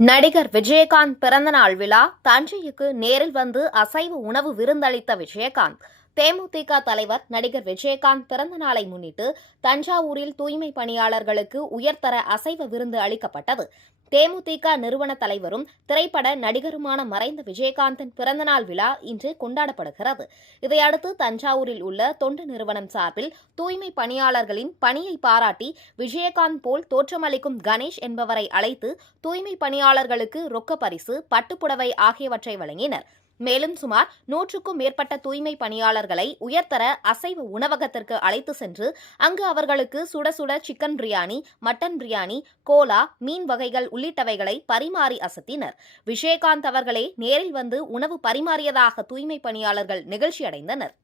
நடிகர் விஜயகாந்த் பிறந்தநாள் விழா தஞ்சைக்கு நேரில் வந்து அசைவ உணவு விருந்தளித்த விஜயகாந்த். தேமுதிக தலைவர் நடிகர் விஜயகாந்த் பிறந்த நாளை முன்னிட்டு தஞ்சாவூரில் தூய்மை பணியாளர்களுக்கு உயர்தர அசைவ விருந்து அளிக்கப்பட்டது. தேமுதிக நிறுவன தலைவரும் திரைப்பட நடிகருமான மறைந்த விஜயகாந்தின் பிறந்தநாள் விழா இன்று கொண்டாடப்படுகிறது. இதையடுத்து தஞ்சாவூரில் உள்ள தொண்டு நிறுவனம் சார்பில் தூய்மை பணியாளர்களின் பணியை பாராட்டி விஜயகாந்த் போல் தோற்றமளிக்கும் கணேஷ் என்பவரை அழைத்து தூய்மை பணியாளர்களுக்கு ரொக்க பரிசு, பட்டுப்புடவை ஆகியவற்றை வழங்கினர். மேலும் சுமார் 100க்கும் மேற்பட்ட தூய்மை பணியாளர்களை உயர்தர அசைவ உணவகத்திற்கு அழைத்து சென்று அங்கு அவர்களுக்கு சுட சுட சிக்கன் பிரியாணி, மட்டன் பிரியாணி, கோலா, மீன் வகைகள் உள்ளிட்டவைகளை பரிமாறி அசத்தினர். விஜயகாந்த் அவர்களே நேரில் வந்து உணவு பரிமாறியதாக தூய்மை பணியாளர்கள் நெகிழ்ச்சியடைந்தனர்.